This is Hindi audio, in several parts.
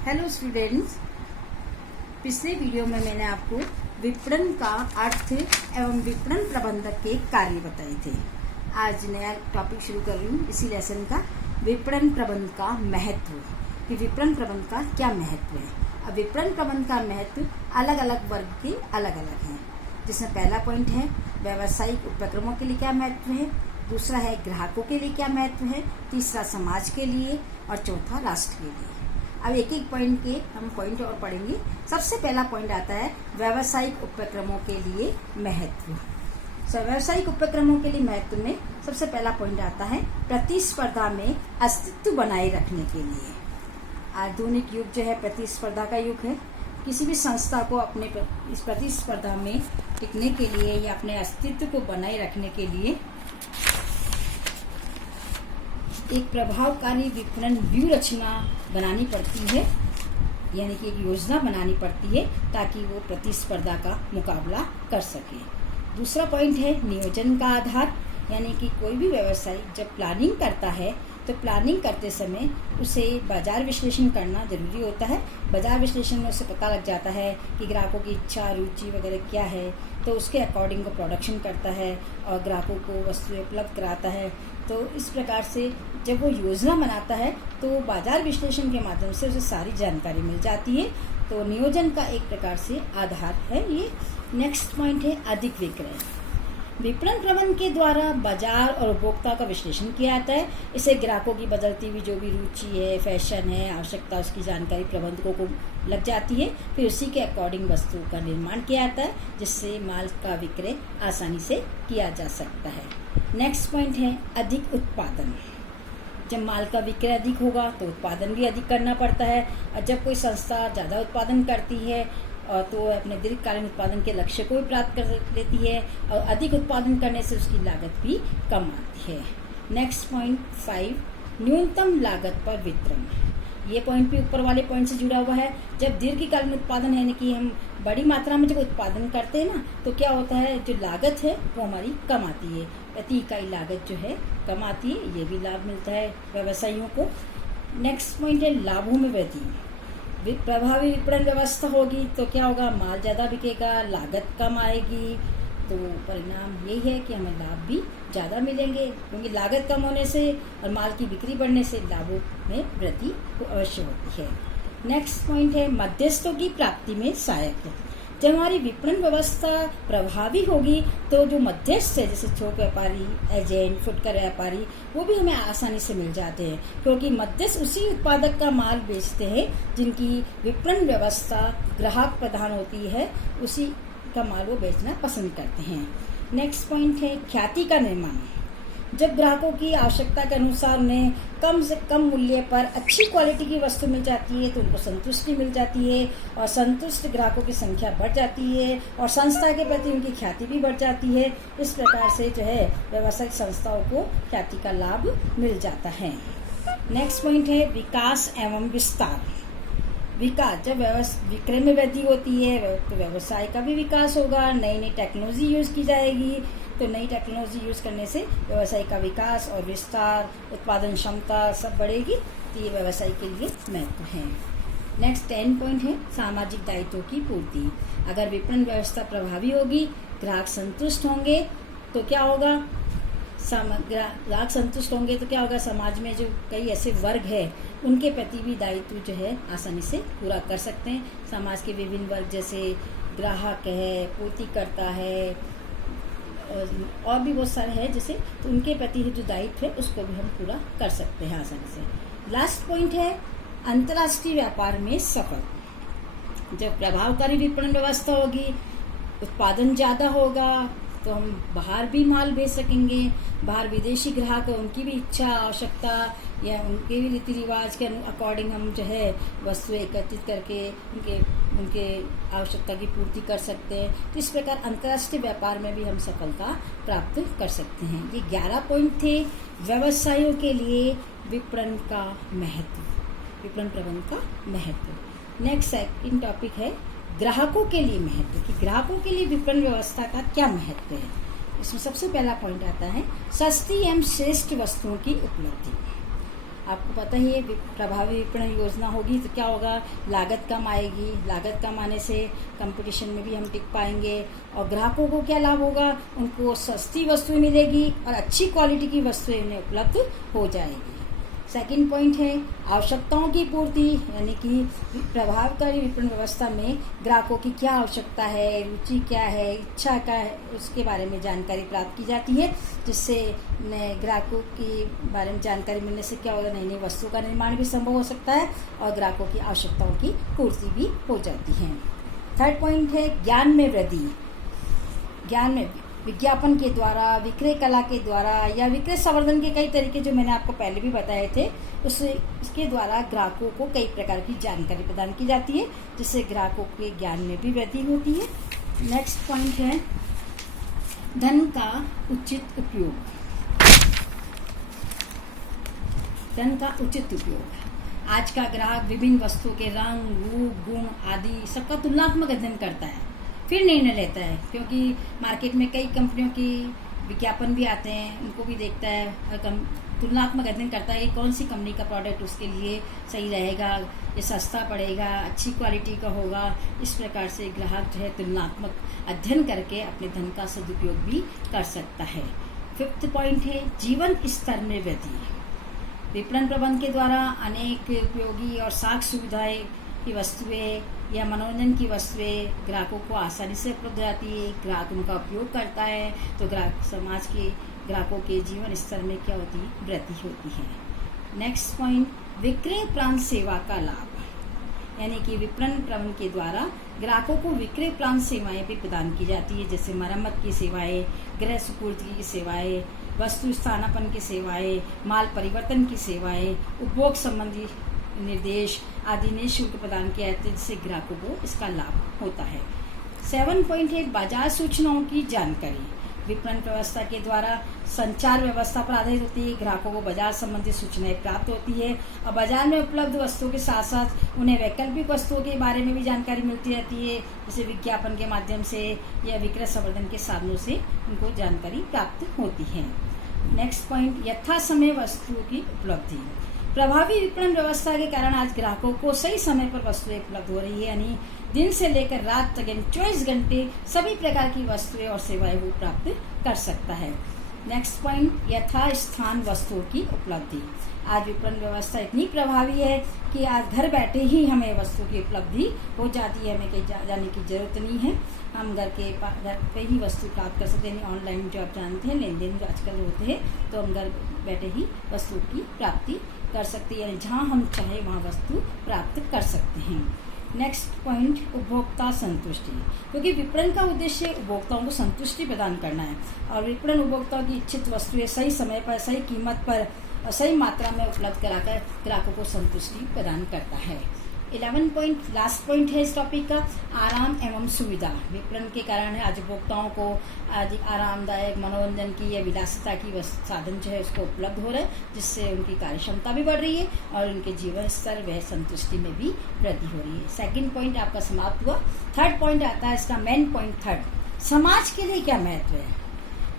हेलो स्टूडेंट्स, पिछले वीडियो में मैंने आपको विपणन का अर्थ एवं विपणन प्रबंधक के कार्य बताए थे। आज नया टॉपिक शुरू कर रही हूँ इसी लेसन का, विपणन प्रबंध का महत्व, कि विपणन प्रबंध का क्या महत्व है। अब विपणन प्रबंध का महत्व अलग अलग वर्ग के अलग अलग हैं, जिसमें पहला पॉइंट है व्यावसायिक उपक्रमों के लिए क्या महत्व है, दूसरा है ग्राहकों के लिए क्या महत्व है, तीसरा समाज के लिए और चौथा राष्ट्र के लिए। अब एक एक पॉइंट के हम पॉइंट और पढ़ेंगे। सबसे पहला पॉइंट आता है व्यावसायिक उपक्रमों के लिए महत्व। व्यावसायिक उपक्रमों के लिए महत्व में सबसे पहला पॉइंट आता है प्रतिस्पर्धा में अस्तित्व बनाए रखने के लिए। आधुनिक युग जो है प्रतिस्पर्धा का युग है। किसी भी संस्था को अपने इस प्रतिस्पर्धा में टिकने के लिए या अपने अस्तित्व को बनाए रखने के लिए एक प्रभावकारी विपणन व्यूह रचना बनानी पड़ती है, यानी कि एक योजना बनानी पड़ती है ताकि वो प्रतिस्पर्धा का मुकाबला कर सके। दूसरा पॉइंट है नियोजन का आधार, यानी कि कोई भी व्यवसायी जब प्लानिंग करता है तो प्लानिंग करते समय उसे बाजार विश्लेषण करना जरूरी होता है। बाजार विश्लेषण में उसे पता लग जाता है कि ग्राहकों की इच्छा रुचि वगैरह क्या है, तो उसके अकॉर्डिंग वो प्रोडक्शन करता है और ग्राहकों को वस्तुएं उपलब्ध कराता है। तो इस प्रकार से जब वो योजना बनाता है तो बाजार विश्लेषण के माध्यम से उसे सारी जानकारी मिल जाती है। तो नियोजन का एक प्रकार से आधार है ये। नेक्स्ट पॉइंट है अधिक विक्रय। विपणन प्रबंध के द्वारा बाजार और उपभोक्ता का विश्लेषण किया जाता है। इसे ग्राहकों की बदलती हुई जो भी रुचि है, फैशन है, आवश्यकता, उसकी जानकारी प्रबंधकों को लग जाती है। फिर उसी के अकॉर्डिंग वस्तु का निर्माण किया जाता है, जिससे माल का विक्रय आसानी से किया जा सकता है। नेक्स्ट पॉइंट है अधिक उत्पादन। जब माल का विक्रय अधिक होगा तो उत्पादन भी अधिक करना पड़ता है, और जब कोई संस्था ज़्यादा उत्पादन करती है तो अपने दीर्घकालीन उत्पादन के लक्ष्य को भी प्राप्त कर लेती है, और अधिक उत्पादन करने से उसकी लागत भी कम आती है। नेक्स्ट पॉइंट 5 न्यूनतम लागत पर वितरण। ये पॉइंट भी ऊपर वाले पॉइंट से जुड़ा हुआ है। जब दीर्घकालीन उत्पादन यानी कि हम बड़ी मात्रा में जब उत्पादन करते हैं ना, तो क्या होता है, जो लागत है वो हमारी कम आती है, प्रति इकाई लागत जो है कम आती है। ये भी लाभ मिलता है व्यवसायियों को। नेक्स्ट पॉइंट है लाभों में वृद्धि। प्रभावी विपणन व्यवस्था होगी तो क्या होगा, माल ज़्यादा बिकेगा, लागत कम आएगी, तो परिणाम यही है कि हमें लाभ भी ज़्यादा मिलेंगे, क्योंकि लागत कम होने से और माल की बिक्री बढ़ने से लाभों में वृद्धि अवश्य होती है। नेक्स्ट पॉइंट है मध्यस्थों की प्राप्ति में सहायक। जब हमारी विपणन व्यवस्था प्रभावी होगी तो जो मध्यस्थ है, जैसे थोक व्यापारी, एजेंट, फुटकर व्यापारी, वो भी हमें आसानी से मिल जाते हैं, क्योंकि मध्यस्थ उसी उत्पादक का माल बेचते हैं जिनकी विपणन व्यवस्था ग्राहक प्रधान होती है, उसी का माल वो बेचना पसंद करते हैं। नेक्स्ट पॉइंट है ख्याति का निर्माण। जब ग्राहकों की आवश्यकता के अनुसार उन्हें कम से कम मूल्य पर अच्छी क्वालिटी की वस्तु मिल जाती है तो उनको संतुष्टि मिल जाती है, और संतुष्ट ग्राहकों की संख्या बढ़ जाती है और संस्था के प्रति उनकी ख्याति भी बढ़ जाती है। इस प्रकार से जो है व्यावसायिक संस्थाओं को ख्याति का लाभ मिल जाता है। नेक्स्ट पॉइंट है विकास एवं विस्तार। विकास, जब विक्रय में वृद्धि होती है तो व्यवसाय का भी विकास होगा, नई नई टेक्नोलॉजी यूज़ की जाएगी, तो नई टेक्नोलॉजी यूज़ करने से व्यवसाय का विकास और विस्तार, उत्पादन क्षमता सब बढ़ेगी। तो ये व्यवसाय के लिए महत्व है। नेक्स्ट 10 पॉइंट है सामाजिक दायित्वों की पूर्ति। अगर विपणन व्यवस्था प्रभावी होगी, ग्राहक संतुष्ट होंगे तो क्या होगा, ग्राहक संतुष्ट होंगे तो क्या होगा, समाज में जो कई ऐसे वर्ग है उनके प्रति भी दायित्व जो है आसानी से पूरा कर सकते हैं। समाज के विभिन्न वर्ग जैसे ग्राहक है, पूर्तिकर्ता है, और भी बहुत सारे हैं जैसे, तो उनके प्रति जो दायित्व है उसको भी हम पूरा कर सकते हैं आसानी से। लास्ट पॉइंट है अंतर्राष्ट्रीय व्यापार में सफल। जब प्रभावकारी विपणन व्यवस्था होगी, उत्पादन ज़्यादा होगा तो हम बाहर भी माल बेच सकेंगे। बाहर विदेशी ग्राहक उनकी भी इच्छा, आवश्यकता या उनके भी रीति रिवाज के अकॉर्डिंग हम जो है वस्तुएं एकत्रित करके उनके आवश्यकता की पूर्ति कर सकते हैं। तो इस प्रकार अंतर्राष्ट्रीय व्यापार में भी हम सफलता प्राप्त कर सकते हैं। ये 11 पॉइंट थे व्यवसायों के लिए विपणन का महत्व, विपणन प्रबंध का महत्व। नेक्स्ट सेकंड टॉपिक है ग्राहकों के लिए महत्व, कि ग्राहकों के लिए विपणन व्यवस्था का क्या महत्व है। इसमें सबसे पहला पॉइंट आता है सस्ती एवं श्रेष्ठ वस्तुओं की उपलब्धि। आपको पता ही है प्रभावी विपणन योजना होगी तो क्या होगा, लागत कम आएगी, लागत कम आने से कंपटीशन में भी हम टिक पाएंगे और ग्राहकों को क्या लाभ होगा, उनको सस्ती वस्तुएं मिलेगी और अच्छी क्वालिटी की वस्तुएं उन्हें उपलब्ध हो जाएगी। सेकंड पॉइंट है आवश्यकताओं की पूर्ति, यानी कि प्रभावकारी विपणन व्यवस्था में ग्राहकों की क्या आवश्यकता है, रुचि क्या है, इच्छा क्या है, उसके बारे में जानकारी प्राप्त की जाती है, जिससे ग्राहकों के बारे में जानकारी मिलने से क्या होगा, नई नई वस्तुओं का निर्माण भी संभव हो सकता है और ग्राहकों की आवश्यकताओं की पूर्ति भी हो जाती है। थर्ड पॉइंट है ज्ञान में वृद्धि। ज्ञान में विज्ञापन के द्वारा, विक्रय कला के द्वारा या विक्रय संवर्धन के कई तरीके जो मैंने आपको पहले भी बताए थे, उसके द्वारा ग्राहकों को कई प्रकार की जानकारी प्रदान की जाती है, जिससे ग्राहकों के ज्ञान में भी वृद्धि होती है। नेक्स्ट पॉइंट है धन का उचित उपयोग। धन का उचित उपयोग। आज का ग्राहक विभिन्न वस्तुओं के रंग, रूप, गुण आदि सबका तुलनात्मक अध्ययन करता है, फिर निर्णय लेता है, क्योंकि मार्केट में कई कंपनियों की विज्ञापन भी आते हैं, उनको भी देखता है और तुलनात्मक अध्ययन करता है कि कौन सी कंपनी का प्रोडक्ट उसके लिए सही रहेगा, ये सस्ता पड़ेगा, अच्छी क्वालिटी का होगा। इस प्रकार से ग्राहक जो है तुलनात्मक अध्ययन करके अपने धन का सदुपयोग भी कर सकता है। फिफ्थ पॉइंट है जीवन स्तर में वृद्धि। विपणन प्रबंध के द्वारा अनेक उपयोगी और साख सुविधाएं की वस्तुएं या मनोरंजन की वस्तुएं ग्राहकों को आसानी से उपलब्ध हो जाती है। ग्राहक उनका उपयोग करता है तो ग्राहक समाज के ग्राहकों के जीवन स्तर में क्या होती है, वृद्धि होती है। नेक्स्ट पॉइंट विक्रय उपरांत सेवा का लाभ, यानी कि विपणन प्रबंध के द्वारा ग्राहकों को विक्रय उपरांत सेवाएं भी प्रदान की जाती है, जैसे मरम्मत की सेवाएं, गृह सुपूर्दगी की सेवाएं, वस्तु स्थानापन्न की सेवाएं, माल परिवर्तन की सेवाएं, उपभोग संबंधी निर्देश आदि निःशुल्क प्रदान किया जाता है, जिससे ग्राहकों को इसका लाभ होता है। 7 पॉइंट है बाजार सूचनाओं की जानकारी। विपणन व्यवस्था के द्वारा संचार व्यवस्था पर आधारित होती है, ग्राहकों को बाजार संबंधी सूचनाएं प्राप्त होती है और बाजार में उपलब्ध वस्तुओं के साथ साथ उन्हें वैकल्पिक वस्तुओं के बारे में भी जानकारी मिलती रहती है, जैसे विज्ञापन के माध्यम से या विक्रय संवर्धन के साधनों से उनको जानकारी प्राप्त होती है। नेक्स्ट पॉइंट यथा समय वस्तुओं की उपलब्धि। प्रभावी विपणन व्यवस्था के कारण आज ग्राहकों को सही समय पर वस्तुएं उपलब्ध हो रही है, यानी दिन से लेकर रात तक 24 घंटे सभी प्रकार की वस्तुएं और सेवाएं वो प्राप्त कर सकता है। नेक्स्ट पॉइंट यथा स्थान वस्तुओं की उपलब्धि। आज विपणन व्यवस्था इतनी प्रभावी है कि आज घर बैठे ही हमें वस्तु की उपलब्धि हो जाती है, हमें कहीं जाने की जरूरत नहीं है, हम घर पे ही वस्तु प्राप्त कर सकते हैं। ऑनलाइन जो आप जानते हैं लेन देन जो आजकल होते हैं, तो हम घर बैठे ही वस्तु की प्राप्ति कर सकते हैं, जहाँ हम चाहे वहाँ वस्तु प्राप्त कर सकते हैं। नेक्स्ट पॉइंट उपभोक्ता संतुष्टि, क्योंकि विपणन का उद्देश्य उपभोक्ताओं को संतुष्टि प्रदान करना है और विपणन उपभोक्ताओं की इच्छित वस्तुएं सही समय पर, सही कीमत पर और सही मात्रा में उपलब्ध कराकर ग्राहकों को संतुष्टि प्रदान करता है। 11 पॉइंट लास्ट पॉइंट है इस टॉपिक का आराम एवं सुविधा। विपणन के कारण आज उपभोक्ताओं को अधिक आरामदायक मनोरंजन की या विलासिता की साधन जो है उसको उपलब्ध हो रहा है, जिससे उनकी कार्य क्षमता भी बढ़ रही है और उनके जीवन स्तर व संतुष्टि में भी वृद्धि हो रही है। सेकंड पॉइंट आपका समाप्त हुआ। थर्ड पॉइंट आता है इसका मेन पॉइंट थर्ड, समाज के लिए क्या महत्व है।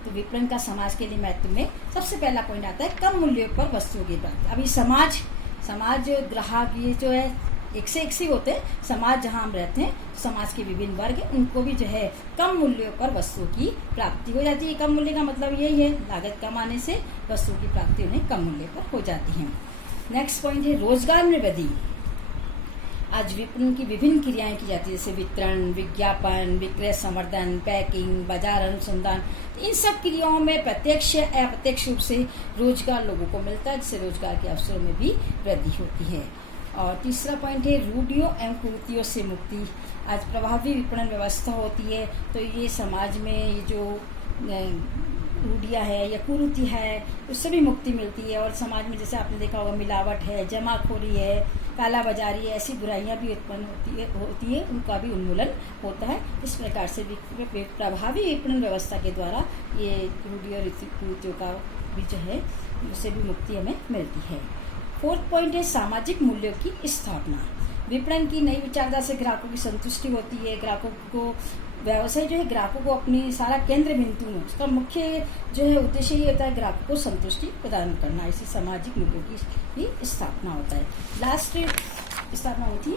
तो विपणन का समाज के लिए महत्व में सबसे पहला पॉइंट आता है कम मूल्यों पर वस्तुओं की प्राप्ति। अभी समाज जो ग्राहक ये जो है एक से एक होते हैं, समाज जहाँ हम रहते हैं समाज के विभिन्न वर्ग उनको भी जो है कम मूल्यों पर वस्तुओं की प्राप्ति हो जाती है। कम मूल्य का मतलब यही है लागत कम आने से वस्तुओं की प्राप्ति उन्हें कम मूल्य पर हो जाती है। नेक्स्ट पॉइंट है रोजगार में वृद्धि। आज विपणन की विभिन्न क्रियाएं की जाती है, जैसे वितरण, विज्ञापन, विक्रय संवर्धन, पैकिंग, बाजार अनुसंधान। इन सब क्रियाओं में प्रत्यक्ष या अप्रत्यक्ष रूप से रोजगार लोगों को मिलता है, जिससे रोजगार के अवसरों में भी वृद्धि होती है। और तीसरा पॉइंट है रूढ़ियों एवं कुरीतियों से मुक्ति। आज प्रभावी विपणन व्यवस्था होती है तो ये समाज में ये जो रूढ़ियाँ है या कुरीति है उससे भी मुक्ति मिलती है। और समाज में जैसे आपने देखा होगा मिलावट है, जमाखोरी है, काला बाजारी है, ऐसी बुराइयां भी उत्पन्न होती है उनका भी उन्मूलन होता है। इस प्रकार से प्रभावी विपणन व्यवस्था के द्वारा ये रूढ़ियों और कुरीतियों का भी जो है उससे भी मुक्ति हमें मिलती है। फोर्थ पॉइंट है सामाजिक मूल्यों की स्थापना। विपणन की नई विचारधारा से ग्राहकों की संतुष्टि होती है, ग्राहकों को व्यवसाय जो है ग्राहकों को अपनी सारा केंद्र बिंदु में उसका मुख्य जो है उद्देश्य ये होता है ग्राहकों को संतुष्टि प्रदान करना। इसी सामाजिक मूल्यों की भी स्थापना होता है।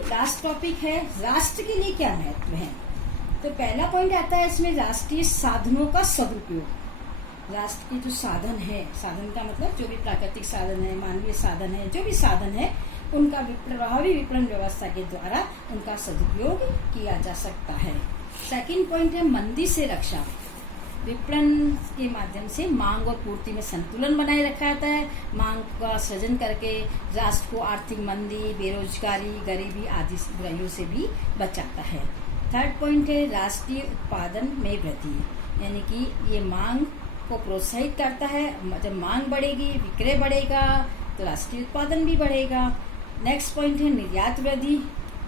लास्ट टॉपिक है राष्ट्र के लिए क्या महत्व है। तो पहला पॉइंट आता है इसमें राष्ट्रीय साधनों का सदुपयोग। राष्ट्र के जो साधन है, साधन का मतलब जो भी प्राकृतिक साधन है, मानवीय साधन है, जो भी साधन है उनका प्रभावी विपणन व्यवस्था के द्वारा उनका सदुपयोग किया जा सकता है। सेकंड पॉइंट है मंदी से रक्षा। विपणन के माध्यम से मांग और पूर्ति में संतुलन बनाए रखा जाता है। मांग का सृजन करके राष्ट्र को आर्थिक मंदी, बेरोजगारी, गरीबी आदि बुराइयों से भी बचाता है। थर्ड पॉइंट है राष्ट्रीय उत्पादन में वृद्धि, यानी कि ये मांग को प्रोत्साहित करता है। जब मांग बढ़ेगी, विक्रय बढ़ेगा तो राष्ट्रीय उत्पादन भी बढ़ेगा। नेक्स्ट पॉइंट है निर्यात वृद्धि।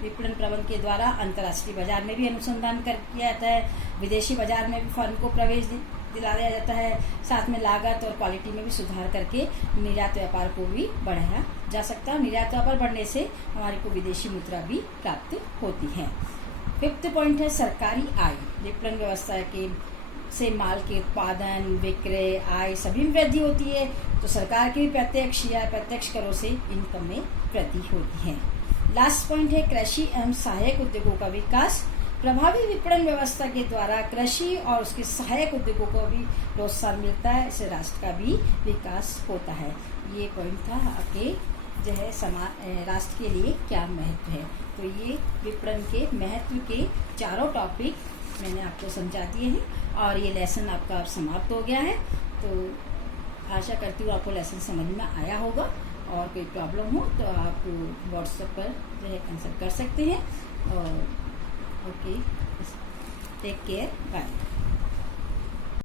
विपणन प्रबंधन के द्वारा अंतर्राष्ट्रीय बाजार में भी अनुसंधान किया जाता है। विदेशी बाजार में भी फर्म को प्रवेश दिलाया जाता है। साथ में लागत और क्वालिटी में भी सुधार करके निर्यात व्यापार को भी बढ़ाया जा सकता है। निर्यात व्यापार बढ़ने से हमारे को विदेशी मुद्रा भी प्राप्त होती है। फिफ्थ पॉइंट है सरकारी आय। विपणन व्यवस्था के से माल के उत्पादन, विक्रय, आय सभी में वृद्धि होती है। तो सरकार के भी प्रत्यक्ष या अप्रत्यक्ष करों से इनकम में वृद्धि होती है। लास्ट पॉइंट है कृषि एवं सहायक उद्योगों का विकास। प्रभावी विपणन व्यवस्था के द्वारा कृषि और उसके सहायक उद्योगों को भी प्रोत्साहन मिलता है। इससे राष्ट्र का भी विकास होता है। ये पॉइंट था आपके जो है राष्ट्र के लिए क्या महत्व है। तो ये विपणन के महत्व के चारों टॉपिक मैंने आपको समझा दिए हैं और ये लेसन आपका समाप्त हो गया है। तो आशा करती हूँ आपको लेसन समझ में आया होगा और कोई प्रॉब्लम हो तो आप व्हाट्सएप पर जो है कंसल्ट कर सकते हैं। और ओके, टेक केयर, बाय।